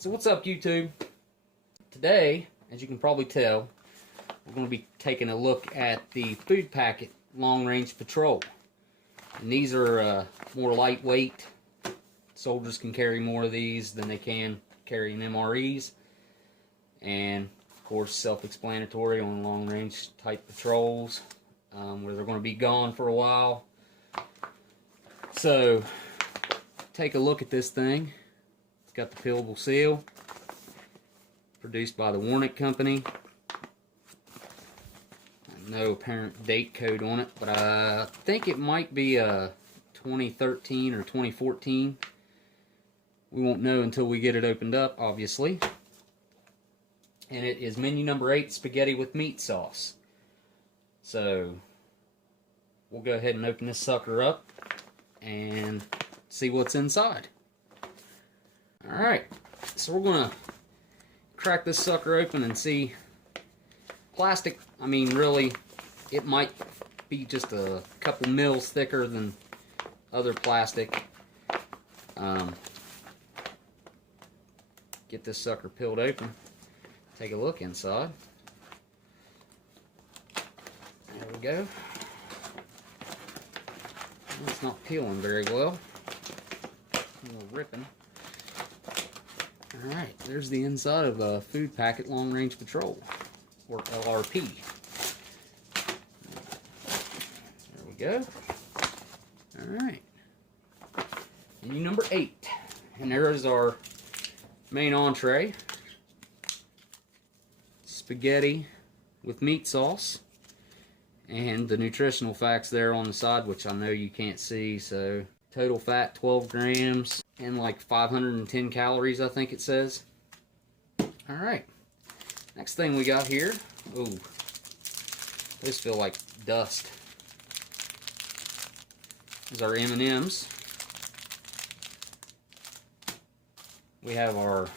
So what's up, YouTube? Today, as you can probably tell, we're going to be taking a look at the food packet long-range patrol. And these are more lightweight. Soldiers can carry more of these than they can carry in MREs. And of course, self-explanatory on long-range type patrols, where they're going to be gone for a while. So, take a look at this thing. It's got the peelable seal, produced by the Warnick Company. No apparent date code on it, but I think it might be a 2013 or 2014. We won't know until we get it opened up, obviously. And it is menu number 8, spaghetti with meat sauce. So, we'll go ahead and open this sucker up and see what's inside. Alright, so we're going to crack this sucker open and see. Plastic, I mean, really, it might be just a couple mils thicker than other plastic. Get this sucker peeled open. Take a look inside. There we go. It's not peeling very well. A little ripping. Alright, there's the inside of a food packet long range patrol, or LRP. There we go. Alright. Menu number 8. And there is our main entree. Spaghetti with meat sauce. And the nutritional facts there on the side, which I know you can't see. So, total fat 12 grams and like 510 calories, I think it says. Alright. Next thing we got here. Ooh. These feel like dust. These are M&Ms. We have our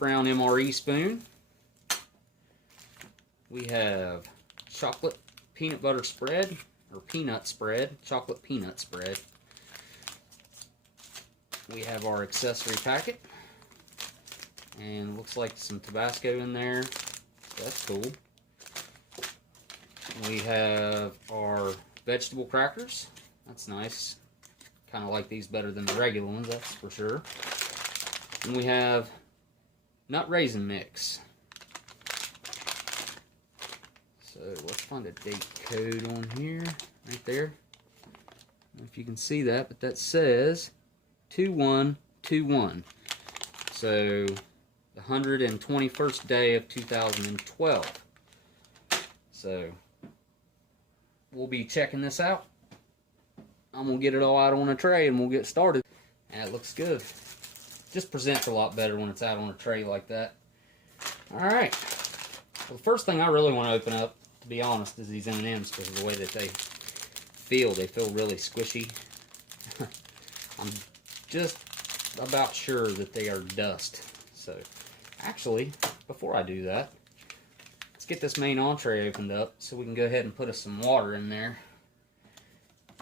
brown MRE spoon. We have chocolate peanut butter spread, or peanut spread, chocolate peanut spread. We have our accessory packet, and looks like some Tabasco in there. That's cool. We have our vegetable crackers. That's nice. Kind of like these better than the regular ones, that's for sure. And we have nut raisin mix. So let's find a date code on here, right there. I don't know if you can see that, but that says 2121. So the 121st day of 2012. So we'll be checking this out. I'm going to get it all out on a tray and we'll get started. And it looks good. Just presents a lot better when it's out on a tray like that. Alright. Well, the first thing I really want to open up, to be honest, is these M&Ms, because of the way that they feel. They feel really squishy. I'm just about sure that they are dust. So, actually, before I do that, let's get this main entree opened up so we can go ahead and put us some water in there.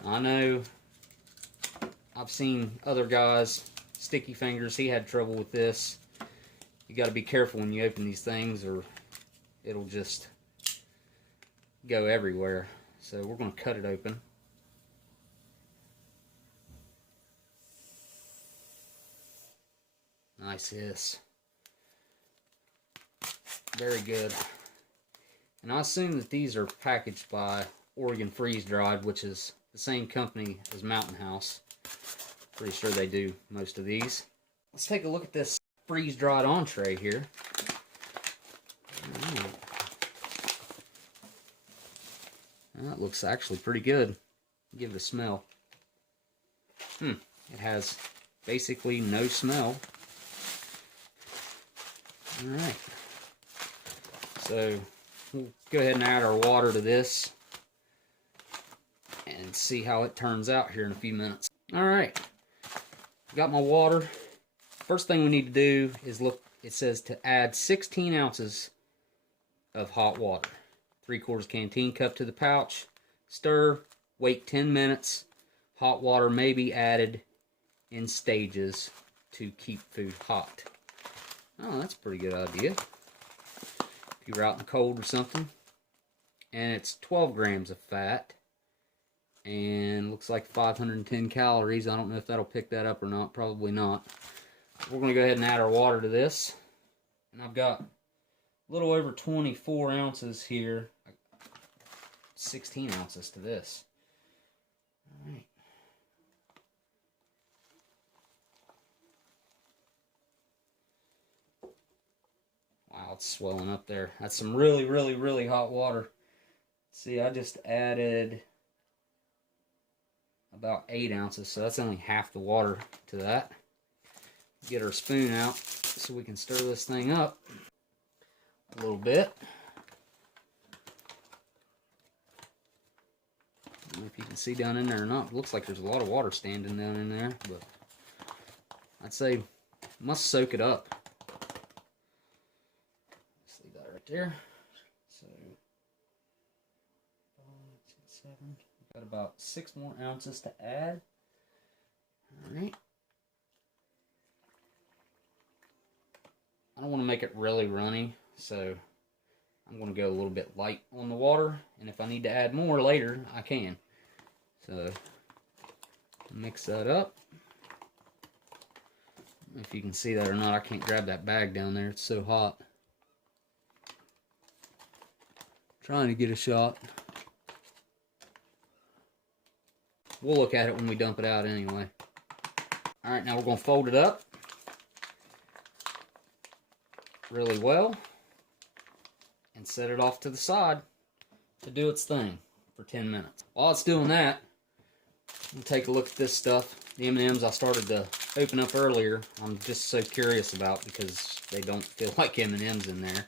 I know I've seen other guys, Sticky Fingers, he had trouble with this. You got to be careful when you open these things or it'll just go everywhere. So we're going to cut it open. Nice hiss. Very good. And I assume that these are packaged by Oregon Freeze Dried, which is the same company as Mountain House. Pretty sure they do most of these. Let's take a look at this freeze dried entree here. That looks actually pretty good. Give it a smell. It has basically no smell. Alright. So we'll go ahead and add our water to this and see how it turns out here in a few minutes. Alright. Got my water. First thing we need to do is look, it says to add 16 ounces of hot water. 3/4 canteen cup to the pouch. Stir, wait 10 minutes. Hot water may be added in stages to keep food hot. Oh, that's a pretty good idea. If you're out in the cold or something. And it's 12 grams of fat. And looks like 510 calories. I don't know if that'll pick that up or not. Probably not. We're going to go ahead and add our water to this. And I've got a little over 24 ounces here. 16 ounces to this. Alright. Wow, it's swelling up there. That's some really, really, really hot water. See, I just added about 8 ounces, so that's only half the water to that. Get our spoon out so we can stir this thing up a little bit. I don't know if you can see down in there or not. It looks like there's a lot of water standing down in there, but I'd say must soak it up. Let's leave that right there. So 5, 6, 7. Got about 6 more ounces to add. Alright. I don't want to make it really runny, so I'm going to go a little bit light on the water, and if I need to add more later, I can. So, mix that up. I don't know if you can see that or not. I can't grab that bag down there. It's so hot. Trying to get a shot. We'll look at it when we dump it out anyway. Alright, now we're going to fold it up really well and set it off to the side to do its thing for 10 minutes. While it's doing that, we'll take a look at this stuff. The M&Ms I started to open up earlier, I'm just so curious about because they don't feel like M&Ms in there.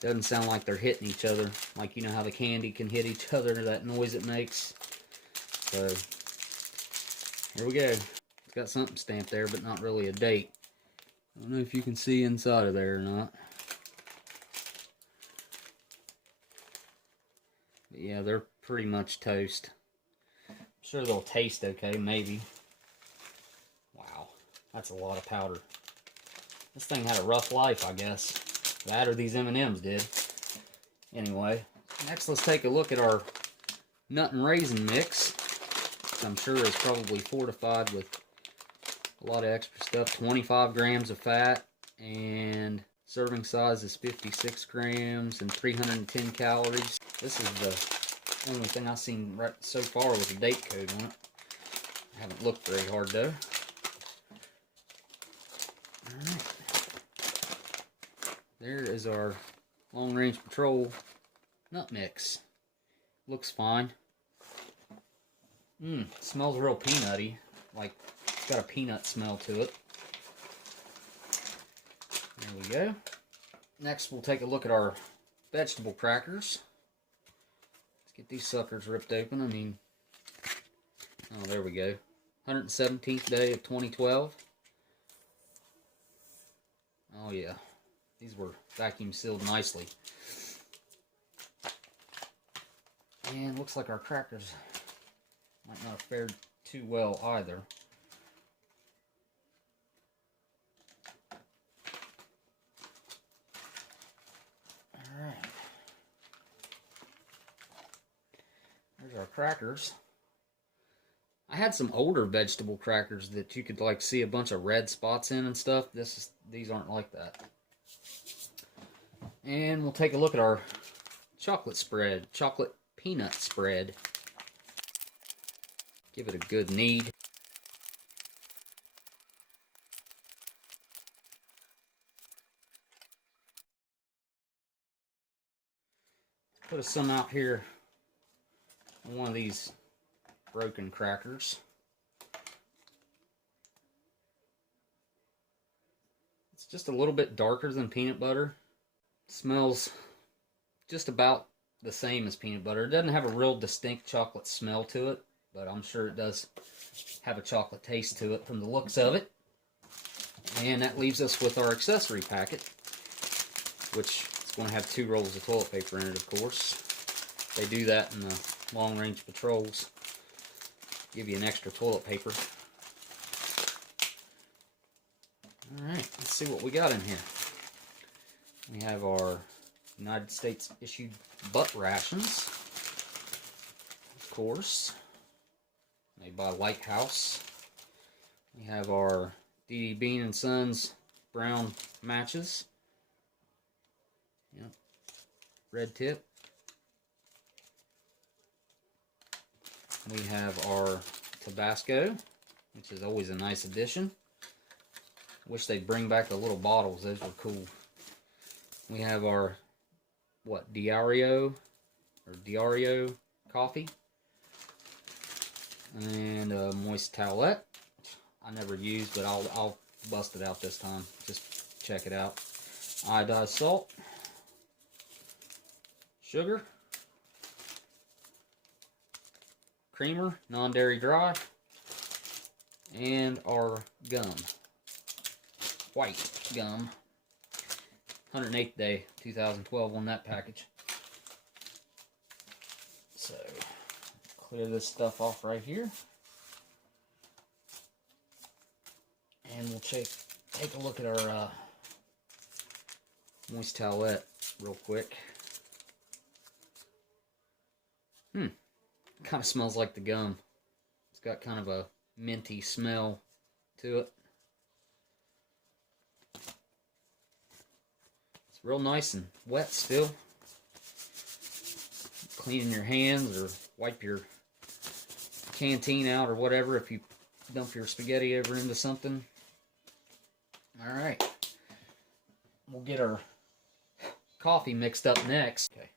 Doesn't sound like they're hitting each other, like you know how the candy can hit each other, that noise it makes. So, here we go. It's got something stamped there, but not really a date. I don't know if you can see inside of there or not. But yeah, they're pretty much toast. I'm sure they'll taste okay, maybe. Wow, that's a lot of powder. This thing had a rough life, I guess. That or these M&Ms did. Anyway, next let's take a look at our nut and raisin mix. Which I'm sure is probably fortified with a lot of extra stuff. 25 grams of fat, and serving size is 56 grams and 310 calories. This is the only thing I've seen right so far with a date code on it. I haven't looked very hard though. Alright. There is our Long Range Patrol nut mix. Looks fine. Smells real peanutty. Like it's got a peanut smell to it. There we go. Next we'll take a look at our vegetable crackers. Let's get these suckers ripped open. I mean, oh there we go. 117th day of 2012. Oh yeah. These were vacuum sealed nicely. And looks like our crackers might not have fared too well either. Alright. There's our crackers. I had some older vegetable crackers that you could like see a bunch of red spots in and stuff. These aren't like that. And we'll take a look at our chocolate spread, chocolate peanut spread. Give it a good knead. Put some out here on one of these broken crackers. It's just a little bit darker than peanut butter. Smells just about the same as peanut butter. It doesn't have a real distinct chocolate smell to it, but I'm sure it does have a chocolate taste to it from the looks of it. And that leaves us with our accessory packet, which is going to have 2 rolls of toilet paper in it, of course. They do that in the long range patrols. Give you an extra toilet paper. let's see what we got in here. We have our United States issued butt rations, of course, made by Lighthouse. We have our D.D. Bean and Sons brown matches. Yep. Red tip. We have our Tabasco, which is always a nice addition. Wish they'd bring back the little bottles. Those were cool. We have our, what, Diario coffee. And a moist towelette. I never used, but I'll bust it out this time. Just check it out. Iodized salt. Sugar. Creamer, non-dairy dry. And our gum. White gum. 108th day, 2012 on that package. So, clear this stuff off right here. And we'll take a look at our moist towelette real quick. Kind of smells like the gum. It's got kind of a minty smell to it. It's real nice and wet still. Cleaning your hands or wipe your canteen out or whatever if you dump your spaghetti over into something. Alright. We'll get our coffee mixed up next. Okay.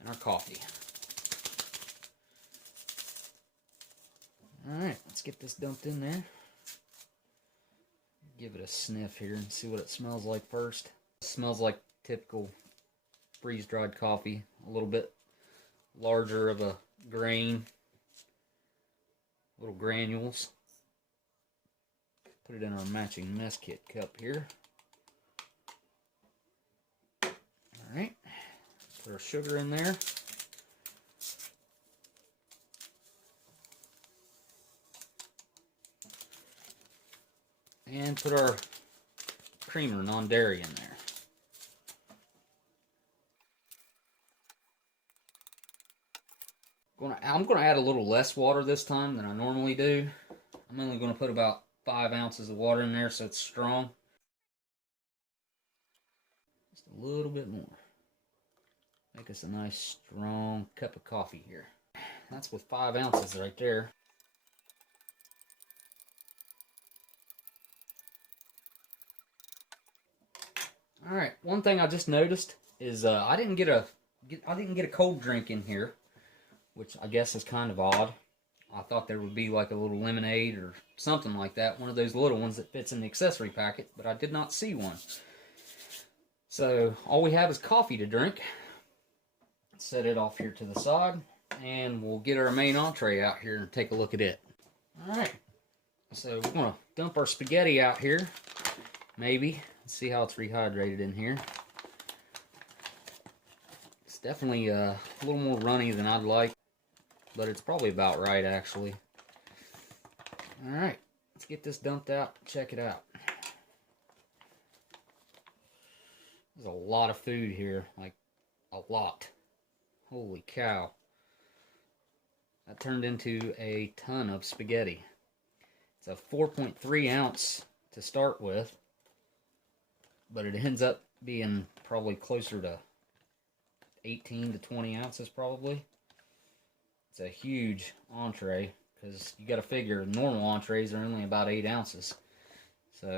And our coffee. Alright, let's get this dumped in there. Give it a sniff here and see what it smells like first. It smells like typical freeze-dried coffee. A little bit larger of a grain. Little granules. Put it in our matching mess kit cup here. Alright, put our sugar in there. And put our creamer, non-dairy, in there. I'm going to add a little less water this time than I normally do. I'm only going to put about 5 ounces of water in there so it's strong. Just a little bit more. Make us a nice strong cup of coffee here. That's with 5 ounces right there. All right, one thing I just noticed is I didn't get a cold drink in here, which I guess is kind of odd. I thought there would be like a little lemonade or something like that, one of those little ones that fits in the accessory packet, but I did not see one. So all we have is coffee to drink. Set it off here to the side, and we'll get our main entree out here and take a look at it. All right, so we're gonna dump our spaghetti out here, maybe. See how it's rehydrated in here. It's definitely a little more runny than I'd like, but it's probably about right actually. Alright, let's get this dumped out, check it out. There's a lot of food here, like a lot. Holy cow. That turned into a ton of spaghetti. It's a 4.3 ounce to start with. But it ends up being probably closer to 18 to 20 ounces probably. It's a huge entree because you got to figure normal entrees are only about 8 ounces. So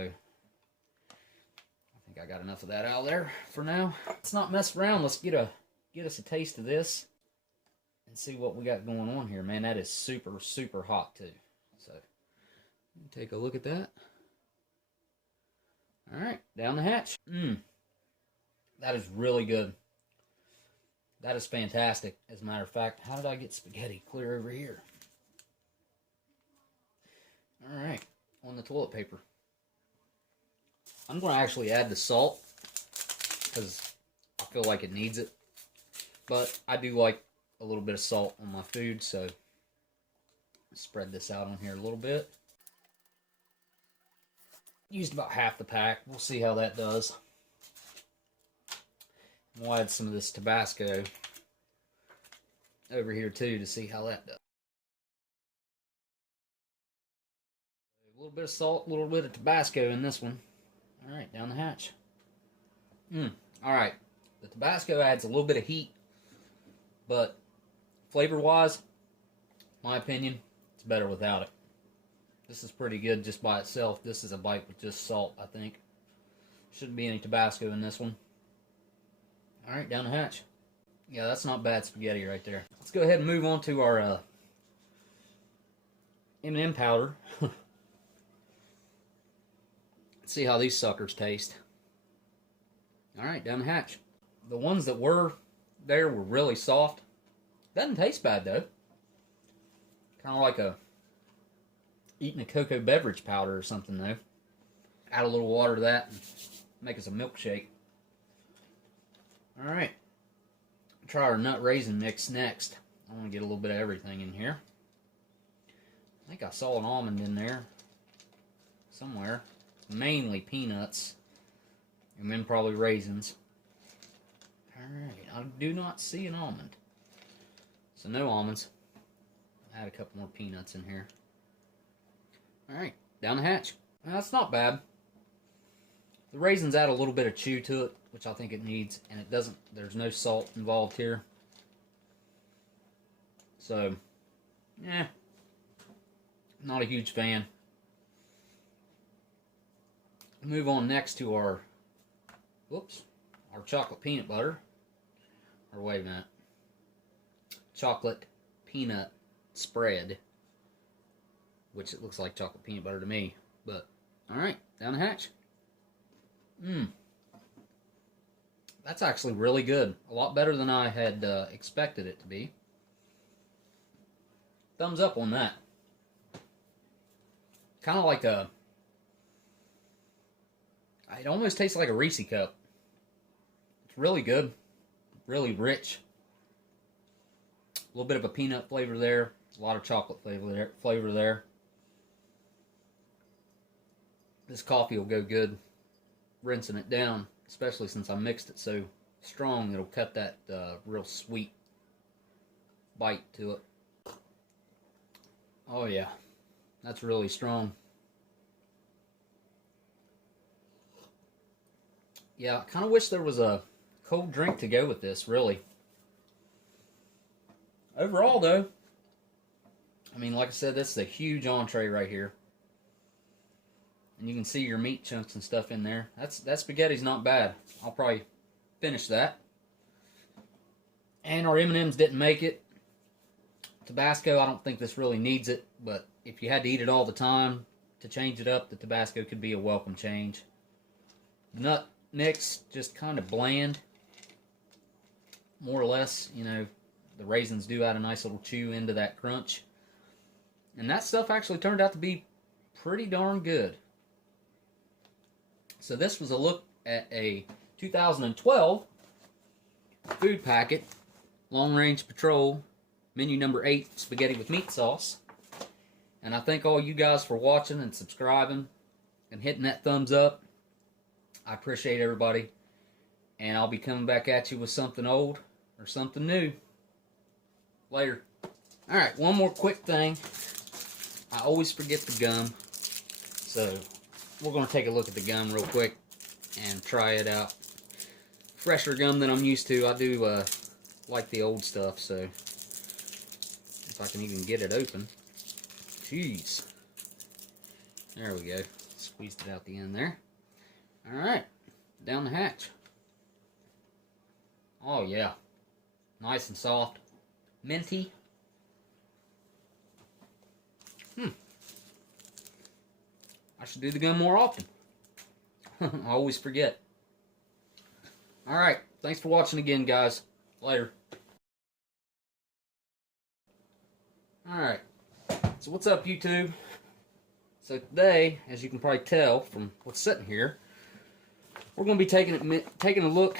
I think I got enough of that out there for now. Let's not mess around. Let's get us a taste of this and see what we got going on here. Man, that is super, super hot too. So take a look at that. Alright, down the hatch. That is really good. That is fantastic. As a matter of fact, how did I get spaghetti clear over here? Alright, on the toilet paper. I'm going to actually add the salt because I feel like it needs it. But I do like a little bit of salt on my food, so spread this out on here a little bit. Used about half the pack. We'll see how that does. We'll add some of this Tabasco over here too to see how that does. A little bit of salt, a little bit of Tabasco in this one. All right, down the hatch. All right, the Tabasco adds a little bit of heat, but flavor-wise, my opinion, it's better without it. This is pretty good just by itself. This is a bite with just salt, I think. Shouldn't be any Tabasco in this one. All right, down the hatch. Yeah, that's not bad spaghetti right there. Let's go ahead and move on to our M&M powder. Let's see how these suckers taste. All right, down the hatch. The ones that were there were really soft. Doesn't taste bad though. Kind of like eating a cocoa beverage powder or something though. Add a little water to that and make us a milkshake. All right. Try our nut raisin mix next. I want to get a little bit of everything in here. I think I saw an almond in there somewhere. Mainly peanuts, and then probably raisins. Alright, I do not see an almond. So no almonds. Add a couple more peanuts in here. Alright, down the hatch. Well, that's not bad. The raisins add a little bit of chew to it, which I think it needs, and it doesn't, there's no salt involved here. So, not a huge fan. Move on next to our chocolate peanut butter. Or wait a minute. Chocolate peanut spread. Which it looks like chocolate peanut butter to me. But, alright, down the hatch. That's actually really good. A lot better than I had expected it to be. Thumbs up on that. Kind of like a... It almost tastes like a Reese cup. It's really good. Really rich. A little bit of a peanut flavor there. A lot of chocolate flavor there. This coffee will go good rinsing it down, especially since I mixed it so strong. It'll cut that real sweet bite to it. Oh yeah, that's really strong. Yeah, I kind of wish there was a cold drink to go with this, really. Overall, though, I mean, like I said, this is a huge entree right here. And you can see your meat chunks and stuff in there. That spaghetti's not bad. I'll probably finish that. And our M&Ms didn't make it. Tabasco, I don't think this really needs it, but if you had to eat it all the time to change it up, the Tabasco could be a welcome change. The nut mix, just kind of bland. More or less, you know, the raisins do add a nice little chew into that crunch. And that stuff actually turned out to be pretty darn good. So this was a look at a 2012 food packet, Long Range Patrol, menu number 8, spaghetti with meat sauce. And I thank all you guys for watching and subscribing and hitting that thumbs up. I appreciate everybody. And I'll be coming back at you with something old or something new. Later. Alright, one more quick thing. I always forget the gum. So, we're going to take a look at the gum real quick and try it out. Fresher gum than I'm used to. I do like the old stuff, so if I can even get it open. Jeez. There we go. Squeezed it out the end there. Alright, down the hatch. Oh yeah. Nice and soft. Minty. I should do the gum more often. I always forget. Alright, thanks for watching again, guys. Later. Alright, so what's up, YouTube? So today, as you can probably tell from what's sitting here, we're going to be taking a look